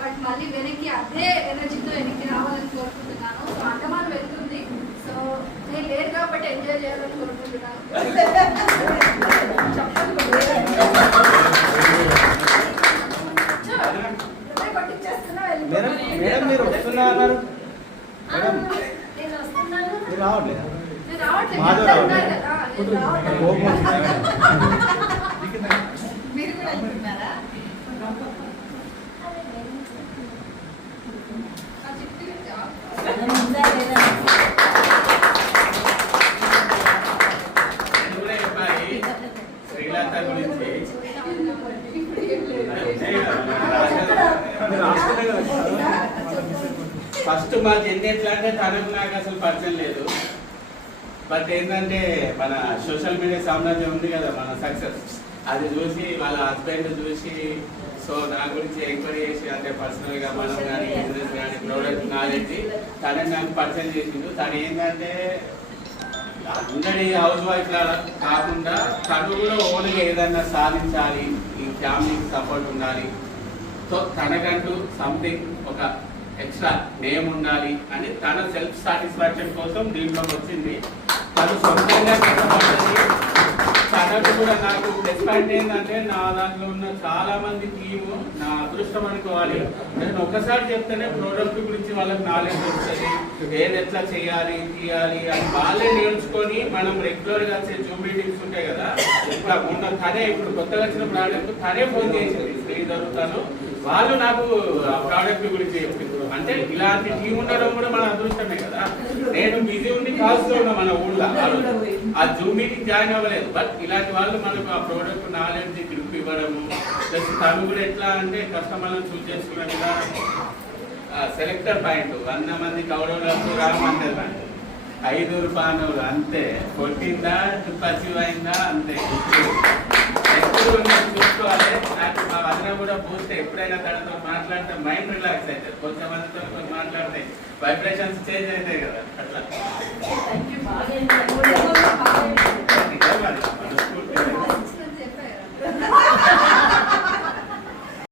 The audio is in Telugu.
బట్ మళ్ళీ వెనక్కి అదే ఎనర్జీతో వెనక్కి రావాలని కోరుకుంటున్నాను. సో అండమాన్ వెళ్తుంది. సో నేను లేరు కాబట్టి ఎంజాయ్ చేయాలని కోరుకుంటున్నాను. మీరు వస్తున్నారు, నేను వస్తున్నాను, మీరు రావట్లేదు. మీరు కూడా అనుకుంటున్నారా? శ్రీలంక గురించి ఫస్ట్ మా జెండా ఎట్లా అంటే తనకు నాకు అసలు పరిచయం లేదు. బట్ ఏంటంటే మన సోషల్ మీడియా సామ్రాజ్యం ఉంది కదా, మన సక్సెస్ అది చూసి వాళ్ళ హస్బెండ్ చూసి సో నా గురించి ఎంక్వైరీ చేసి అంటే పర్సనల్గా మనం కానీ బిజినెస్ కానీ ప్రోడక్ట్ నాలెడ్జ్ తనని నాకు పరిచయం చేసిండు. తను ఏంటంటే అందరి హౌస్ వైఫ్ లా కాకుండా తను కూడా ఓన్గా ఏదైనా సాధించాలి, ఈ ఫ్యామిలీకి సపోర్ట్ ఉండాలి, సో తనకంటూ సంథింగ్ ఒక ఎక్స్ట్రా నేమ్ ఉండాలి అని తన సెల్ఫ్ సాటిస్ఫాక్షన్ కోసం దీంట్లోకి వచ్చింది. తను సొంతంగా కష్టపడ్డది. తనకు కూడా నాకు ప్లస్ పాయింట్ ఏంటంటే నా దాంట్లో ఉన్న చాలా మంది టీము నా అదృష్టం అనుకోవాలి. నేను ఒక్కసారి చెప్తేనే ప్రోడక్ట్ గురించి వాళ్ళకి నాలెడ్జ్ వస్తుంది, ఏది ఎట్లా చేయాలి తీయాలి అని వాళ్ళే నేర్చుకొని మనం రెగ్యులర్గా వచ్చే జూమ్ మీటింగ్స్ ఉంటాయి కదా, ఇప్పుడు తనే ఇప్పుడు కొత్తగా వచ్చిన ప్రోడక్ట్ తనే ఫోన్ చేసింది శ్రీధర్ తను, వాళ్ళు నాకు ఆ ప్రోడక్ట్ గురించి చెప్పింది. అంటే ఇలాంటి టీం ఉండడం కూడా మన అదృష్టమే కదా. నేను బిజీ ఉండి కాల్స్లో ఉన్నా మన ఊళ్ళో, ఆ జూమ్ మీటింగ్ జాయిన్ అవ్వలేదు. బట్ ఇలాంటి వాళ్ళు మనకు ఆ ప్రోడక్ట్ నాలెడ్జ్ గ్రూప్ ఇవ్వడము, ప్లస్ తను కూడా ఎట్లా అంటే కస్టమర్లను చూస్ చేసుకునే విధానం, సెలెక్టర్ పాయింట్ 100 మంది కౌరవులకు రామంటారు, 5 రూపాయలు అంతే, కొట్టిందా పచ్చివ్ అయిందా అంతే, చూసుకోవాలి. నాకు మా వదిన కూడా పూస్తే ఎప్పుడైనా తనతో మాట్లాడితే మైండ్ రిలాక్స్ అవుతుంది. కొంతమందితో మాట్లాడితే వైబ్రేషన్స్ చేంజ్ అవుతాయి కదా, అట్లా